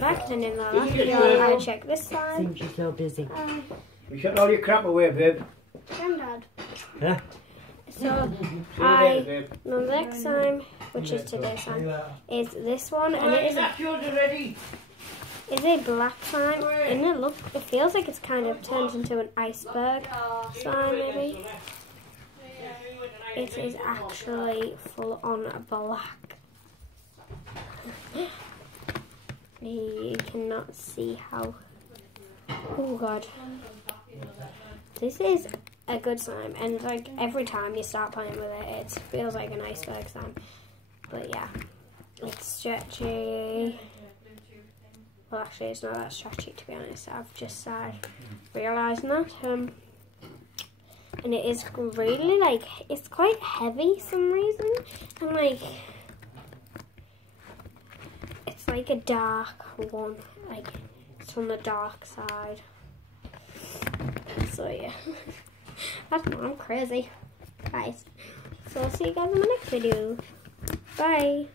welcome back. And in the last video, I checked this slime. Seems you're so busy. You shut all your crap away, babe. Granddad. Yeah. So, the next slime, which is today's slime, is this one. And it is a black slime. And it feels like it's kind of turned into an iceberg slime, maybe. It is actually full on black. You cannot see how. Oh god. This is a good slime, and like every time you start playing with it, it feels like an iceberg slime. But yeah, it's stretchy. Well, actually, it's not that stretchy, to be honest. I've just started realising that. And it is really like, it's quite heavy for some reason, and like, it's like a dark one, like it's on the dark side. So yeah, I'm crazy, guys. So I'll see you guys in the next video. Bye.